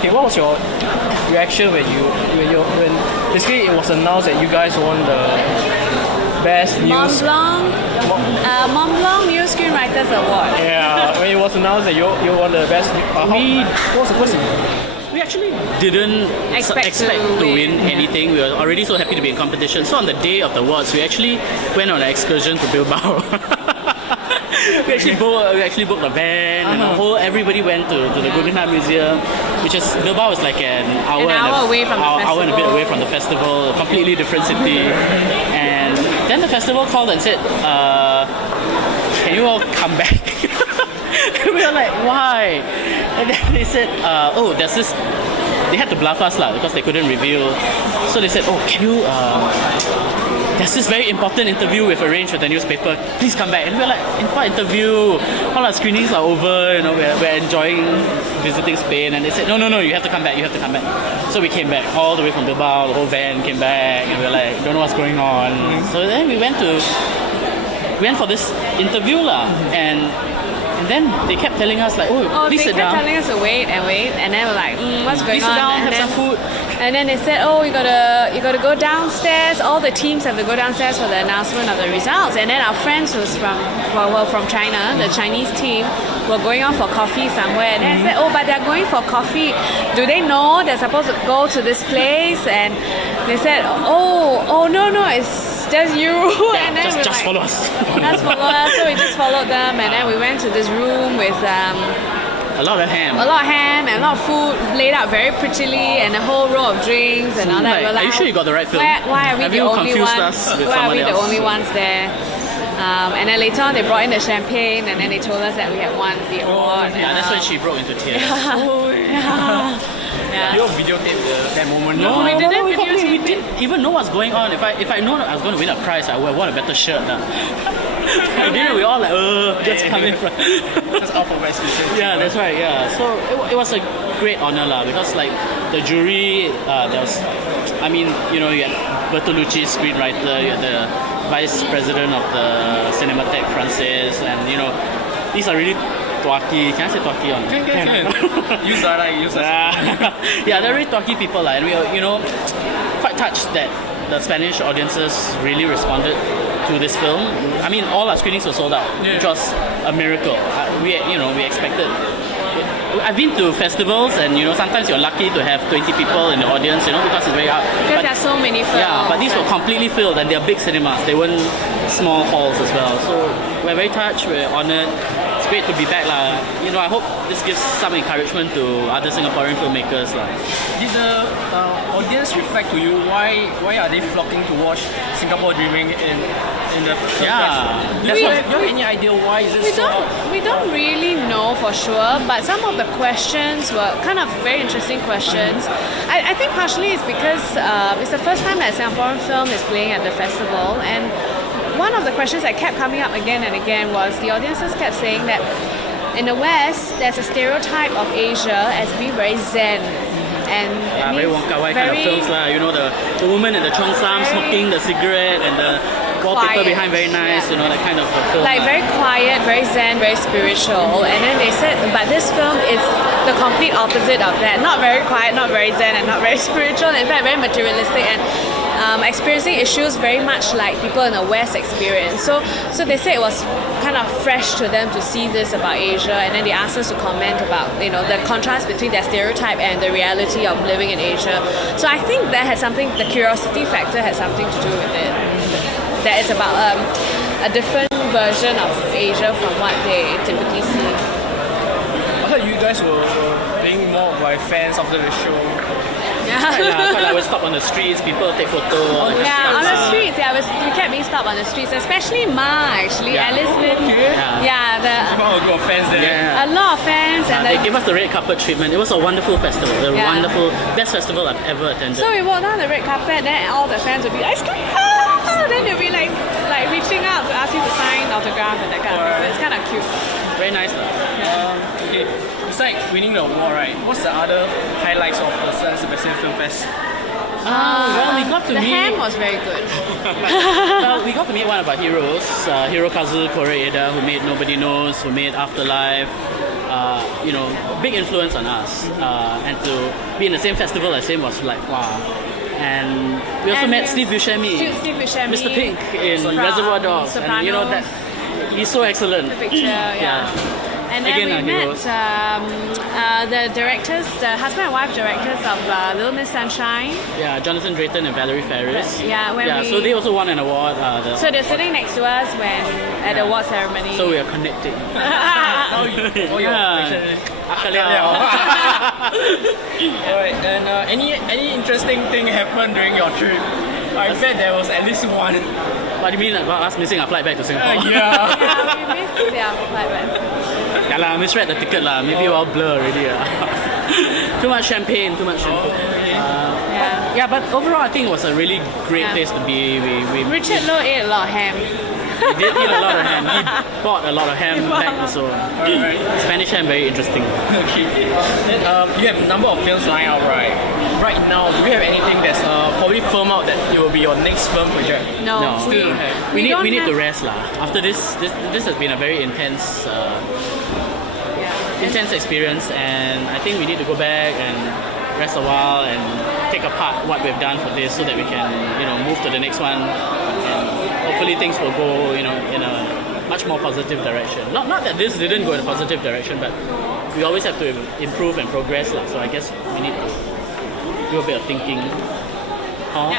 okay, what was your reaction when basically it was announced that you guys won the best news Mont Blanc New Screenwriters Award. Yeah, when it was announced that you won the best. What was the first? We actually didn't expect to win anything. We were already so happy to be in competition. So on the day of the awards, we actually went on an excursion to Bilbao. we actually booked a van, and everybody went to the Guggenheim Museum, which is Bilbao is like an hour away from the festival. Hour and a bit away from the festival, a completely different city. And then the festival called and said, "Can you all come back?" We were like, "Why?" And then they said, "Oh, there's this." They had to bluff us because they couldn't reveal. So they said, "Oh, can you?" There's this very important interview we've arranged with the newspaper. Please come back. And we're like, "In what interview? All our screenings are over. You know, we're enjoying visiting Spain." And they said, "No, you have to come back. You have to come back." So we came back all the way from Bilbao. The whole van came back, and we're like, "Don't know what's going on." So then we went for this interview and then they kept telling us like, please sit down. They kept telling us to wait, and then we're like, what's going on? Please sit down, have some food. And then they said, you gotta go downstairs. All the teams have to go downstairs for the announcement of the results. And then our friends who's from China, the Chinese team, were going out for coffee somewhere. And then I said, but they're going for coffee. Do they know they're supposed to go to this place? And they said, no, it's just you. And then just follow us. Just follow us. So we just followed them, and then we went to this room with a lot of ham and a lot of food laid out very prettily, and a whole row of drinks and all that. Like, are you sure you got the right film? Why are we the only ones? Why are we the only ones there? And then later on they brought in the champagne, and then they told us that we had won the award. Yeah, that's when she broke into tears. Yeah. You videotaped that moment? No, we didn't. We didn't even know what's going on. If I known I was going to win a prize, I would have won a better shirt. We didn't. We all like, just coming from. That's all for West. Yeah, that's right. Yeah, so it was a great honor because like the jury, there was, you had Bertolucci, screenwriter, you had the vice president of the Cinematheque, Francis, and these are really Twaki. Can I say Twaki on? Can. Use that. Yeah, they're really Twaki people, and we are, quite touched that the Spanish audiences really responded to this film. All our screenings were sold out, which was a miracle. We expected. I've been to festivals, and sometimes you're lucky to have 20 people in the audience, because it's very hard. Because there are so many films. Yeah, but these were completely filled, and they're big cinemas. They weren't small halls as well. So we're very touched. We're honored. It's great to be back, I hope this gives some encouragement to other Singaporean filmmakers, Did the audience reflect to you why are they flocking to watch Singapore Dreaming in the film fest? Do you have any idea why is it so? We don't really know for sure, but some of the questions were kind of very interesting questions. I think partially it's because it's the first time that a Singaporean film is playing at the festival, and one of the questions that kept coming up again and again was the audiences kept saying that in the West there's a stereotype of Asia as being very zen. And very Wong Kar-wai kind of films the woman in the cheongsam smoking the cigarette, and the wallpaper behind very nice, that kind of film. Like very quiet, very zen, very spiritual. And then they said, but this film is the complete opposite of that. Not very quiet, not very zen, and not very spiritual. In fact, very materialistic and experiencing issues very much like people in the West experience. So they say it was kind of fresh to them to see this about Asia, and then they asked us to comment about the contrast between their stereotype and the reality of living in Asia. So I think that had something, the curiosity factor had something to do with it. That it's about a different version of Asia from what they typically see. I heard you guys were being more like fans after the show. Because I would stop on the streets, people take photos. On the streets, we kept being stopped on the streets, especially Ma, actually. Alice Lin. A group of fans there. A lot of fans. And they gave us the red carpet treatment. It was a wonderful festival. A wonderful, best festival I've ever attended. So we walked down the red carpet, then all the fans would be ice cream. Then they'll be like reaching out to ask you to sign autograph and that kind of thing. It's kind of cute. Very nice. Okay. Besides winning the award, right? What's the other highlights of the San Sebastian Film Fest? Well, we got to meet. The ham was very good. Well, we got to meet one of our heroes, Hirokazu Koreeda, who made Nobody Knows, who made Afterlife. you know, big influence on us. And to be in the same festival as him was like, wow. And we also met Steve Buscemi, Steve Buscemi, Mr. Pink in from Reservoir Dogs, and you know that he's so excellent. The picture, yeah. And then Again, we met the directors, the husband and wife directors of Little Miss Sunshine. Yeah, Jonathan Drayton and Valerie Ferris. Yeah, so they also won an award. So they're sitting next to us at the award ceremony. So we are connecting. Alright, and any interesting thing happened during your trip? I bet there was at least one. What do you mean about us missing our flight back to Singapore? Yeah. Yeah, we missed flight back. Yeah lah, misread the ticket lah. Maybe we're all blur already lah. Too much champagne. Yeah, but overall I think it was a really great place to be. We Richard Lowe ate a lot of ham. He did eat a lot of ham. He bought a lot of ham back also. Alright. Spanish ham, very interesting. Okay. Then you have a number of films lined up, right? Right now, do you have anything that's probably firm out that it will be your next film project? No. Still don't have. We don't need have- to rest lah. After this has been a very intense experience, and I think we need to go back and rest a while and take apart what we've done for this so that we can, you know, move to the next one, and hopefully things will go, you know, in a much more positive direction. Not that this didn't go in a positive direction, but we always have to improve and progress lah. So I guess we need to do a bit of thinking. Honey.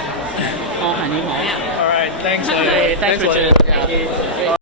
Alright, thanks. Thanks, for Richard. it.